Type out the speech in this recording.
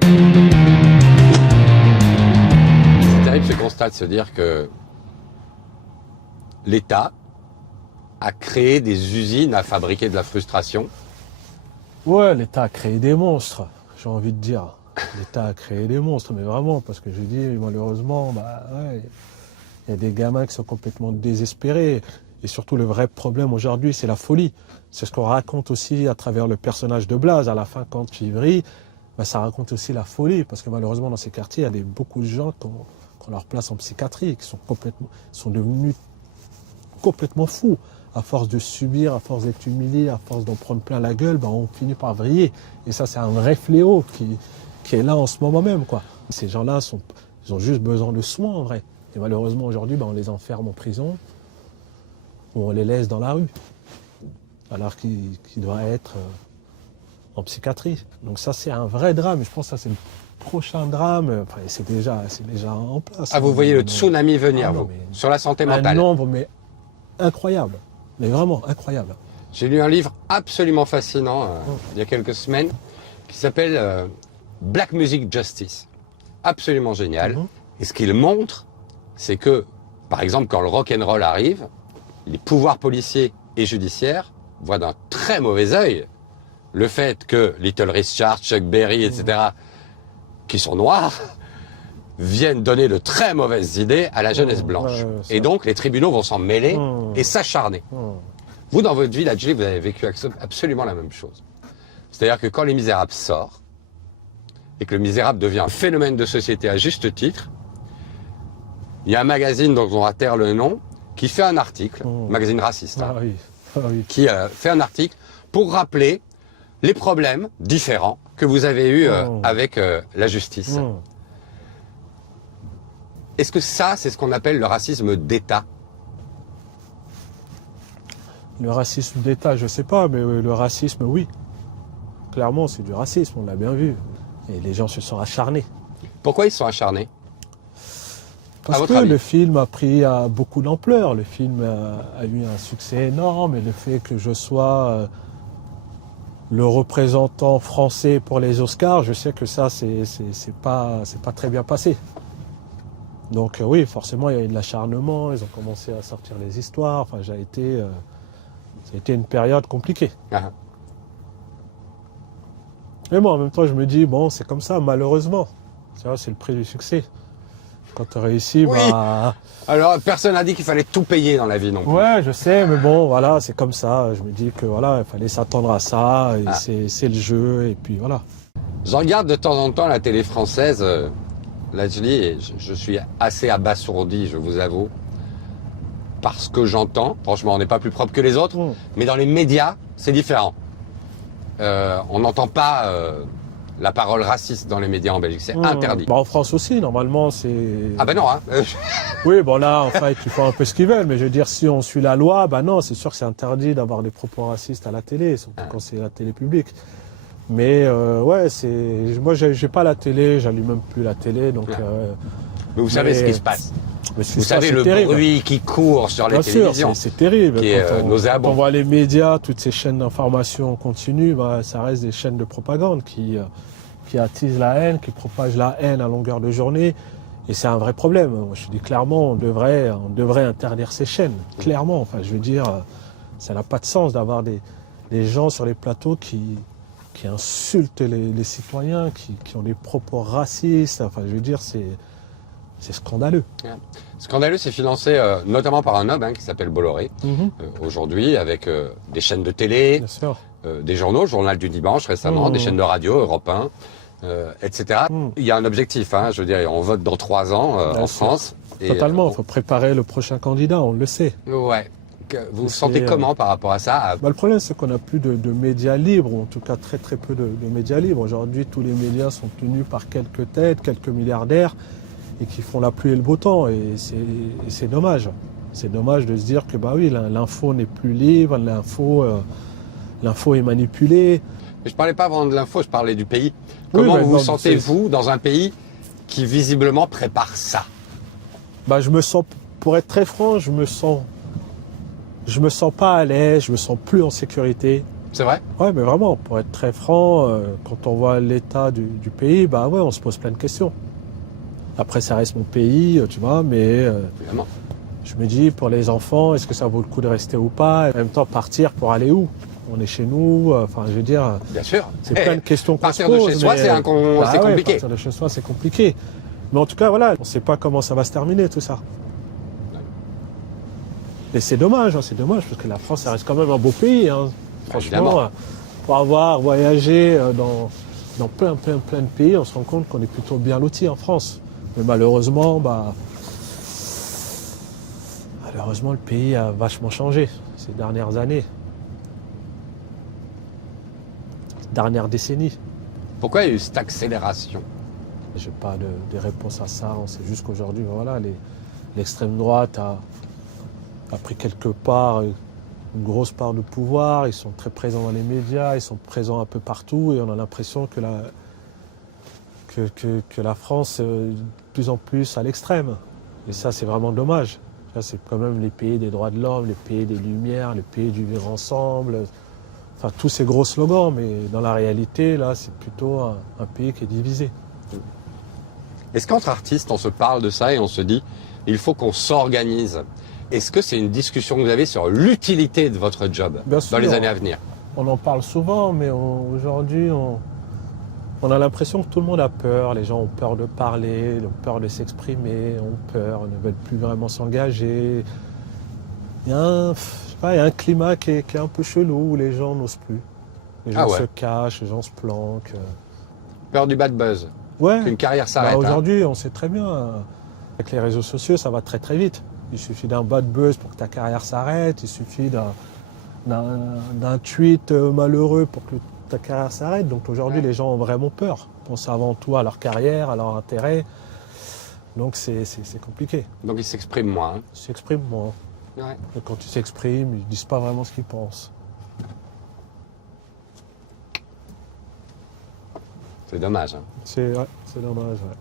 C'est terrible ce constat de se dire que l'État a créé des usines à fabriquer de la frustration. Ouais, l'État a créé des monstres, j'ai envie de dire. L'État a créé des monstres, mais vraiment, parce que je dis, malheureusement, il y a des gamins qui sont complètement désespérés. Et surtout, le vrai problème aujourd'hui, c'est la folie. C'est ce qu'on raconte aussi à travers le personnage de Blaze. À la fin, quand Chivry, ça raconte aussi la folie. Parce que malheureusement, dans ces quartiers, il y a beaucoup de gens qui ont leur place en psychiatrie, qui sont devenus complètement fous. À force de subir, à force d'être humiliés, à force d'en prendre plein la gueule, on finit par vriller. Et ça, c'est un vrai fléau qui est là en ce moment même, quoi. Ces gens-là, ils ont juste besoin de soins, en vrai. Et malheureusement, aujourd'hui, on les enferme en prison ou on les laisse dans la rue, alors qu'ils doivent être en psychiatrie. Donc ça, c'est un vrai drame. Et je pense que ça, c'est le prochain drame. Enfin, c'est déjà en place. Ah, vous voyez le tsunami venir, vous, sur la santé mentale. Un nombre, mais incroyable. Mais vraiment incroyable. J'ai lu un livre absolument fascinant il y a quelques semaines qui s'appelle Black Music Justice. Absolument génial. Et ce qu'il montre, c'est que, par exemple, quand le rock'n'roll arrive, les pouvoirs policiers et judiciaires voient d'un très mauvais œil le fait que Little Richard, Chuck Berry, etc., qui sont noirs, viennent donner de très mauvaises idées à la jeunesse blanche. Et donc, les tribunaux vont s'en mêler et s'acharner. Vous, dans votre vie, là, Julie, vous avez vécu absolument la même chose. C'est-à-dire que quand Les Misérables sort, et que Le Misérable devient un phénomène de société à juste titre, il y a un magazine dont on va taire le nom, qui fait un article, magazine raciste, qui fait un article pour rappeler les problèmes différents que vous avez eus avec la justice. Est-ce que ça, c'est ce qu'on appelle le racisme d'État? Le racisme d'État, je sais pas, mais le racisme, oui. Clairement, c'est du racisme, on l'a bien vu. Et les gens se sont acharnés. Pourquoi ils se sont acharnés? Parce que le film a pris beaucoup d'ampleur. Le film a eu un succès énorme. Et le fait que je sois le représentant français pour les Oscars, je sais que ça, c'est pas très bien passé. Donc oui, forcément, il y a eu de l'acharnement. Ils ont commencé à sortir les histoires. Enfin, ça a été une période compliquée. Mais bon, en même temps, je me dis, bon, c'est comme ça, malheureusement. C'est le prix du succès. Quand tu réussis, oui. Alors, personne n'a dit qu'il fallait tout payer dans la vie, non plus. Ouais, je sais, mais bon, voilà, c'est comme ça. Je me dis que voilà, il fallait s'attendre à ça, et c'est le jeu, et puis voilà. Je regarde de temps en temps la télé française, là, je dis, et je suis assez abasourdi, je vous avoue, parce que j'entends, franchement, on n'est pas plus propre que les autres, mais dans les médias, c'est différent. On n'entend pas la parole raciste dans les médias en Belgique, c'est interdit. En France aussi, normalement, c'est... Ah ben non, hein. Oui, bon là, en fait, ils font un peu ce qu'ils veulent, mais je veux dire, si on suit la loi, non, c'est sûr que c'est interdit d'avoir des propos racistes à la télé, surtout quand c'est la télé publique. Mais ouais, moi, j'ai pas la télé, j'allume même plus la télé, donc... Mais vous savez ce qui se passe. Vous savez le bruit qui court sur les télévisions. C'est terrible. Quand on voit les médias, toutes ces chaînes d'information continues, ça reste des chaînes de propagande qui attisent la haine, qui propagent la haine à longueur de journée. Et c'est un vrai problème. Moi, je dis clairement, on devrait interdire ces chaînes. Clairement. Enfin, je veux dire, ça n'a pas de sens d'avoir des gens sur les plateaux qui insultent les citoyens, qui ont des propos racistes. Enfin, je veux dire, c'est scandaleux. Scandaleux, c'est financé notamment par un homme qui s'appelle Bolloré, aujourd'hui, avec des chaînes de télé, des journaux, le Journal du Dimanche récemment, des chaînes de radio, Europe 1, etc. Il y a un objectif, je veux dire, on vote dans 3 ans en France. Totalement, il faut préparer le prochain candidat, on le sait. Ouais. Vous vous sentez comment par rapport à ça? Le problème, c'est qu'on n'a plus de médias libres, ou en tout cas très très peu de médias libres. Aujourd'hui, tous les médias sont tenus par quelques têtes, quelques milliardaires, et qui font la pluie et le beau temps, et c'est dommage. C'est dommage de se dire que oui, l'info n'est plus libre, l'info est manipulée. Mais je parlais pas vraiment de l'info, je parlais du pays. Comment vous sentez, vous, dans un pays qui visiblement prépare ça? Je me sens, pour être très franc, je me sens pas à l'aise, je me sens plus en sécurité. C'est vrai? Ouais, mais vraiment, pour être très franc, quand on voit l'état du pays, bah ouais, on se pose plein de questions. Après, ça reste mon pays, tu vois, mais Évidemment. je me dis, pour les enfants, est-ce que ça vaut le coup de rester ou pas? Et en même temps, partir pour aller où? On est chez nous, enfin, je veux dire, Bien sûr. c'est plein de questions qu'on se Partir pose. de chez soi, mais- c'est Bah c'est ouais, compliqué. Partir de chez soi, c'est compliqué. Mais en tout cas, voilà, on ne sait pas comment ça va se terminer, tout ça. Et c'est dommage, parce que la France, ça reste quand même un beau pays. Hein. Franchement, Évidemment. pour avoir voyagé dans plein de pays, on se rend compte qu'on est plutôt bien lotis en France. Mais malheureusement, le pays a vachement changé ces dernières années, ces dernières décennies. Pourquoi il y a eu cette accélération? Je n'ai pas de réponse à ça. C'est juste qu'aujourd'hui, voilà, l'extrême droite a pris quelque part une grosse part de pouvoir. Ils sont très présents dans les médias, ils sont présents un peu partout et on a l'impression que la France est de plus en plus à l'extrême. Et ça, c'est vraiment dommage. Ça, c'est quand même les pays des droits de l'homme, les pays des Lumières, les pays du vivre ensemble. Enfin, tous ces gros slogans, mais dans la réalité, là, c'est plutôt un pays qui est divisé. Est-ce qu'entre artistes, on se parle de ça et on se dit, il faut qu'on s'organise? Est-ce que c'est une discussion que vous avez sur l'utilité de votre job Bien dans sûr. les années à venir? On en parle souvent, mais aujourd'hui, on a l'impression que tout le monde a peur. Les gens ont peur de parler, ont peur de s'exprimer, ont peur, ne veulent plus vraiment s'engager. Il y a un climat qui est un peu chelou où les gens n'osent plus. Les gens se cachent, les gens se planquent. Peur du bad buzz, Ouais. qu'une carrière s'arrête. Aujourd'hui, on sait très bien. Avec les réseaux sociaux, ça va très très vite. Il suffit d'un bad buzz pour que ta carrière s'arrête. Il suffit d'un tweet malheureux pour que ta carrière s'arrête. Donc aujourd'hui, les gens ont vraiment peur. Ils pensent avant tout à leur carrière, à leur intérêt. Donc c'est compliqué. Donc ils s'expriment moins. Hein. Ils s'expriment moins. Ouais. Et quand ils s'expriment, ils ne disent pas vraiment ce qu'ils pensent. C'est dommage. Hein. C'est dommage, ouais.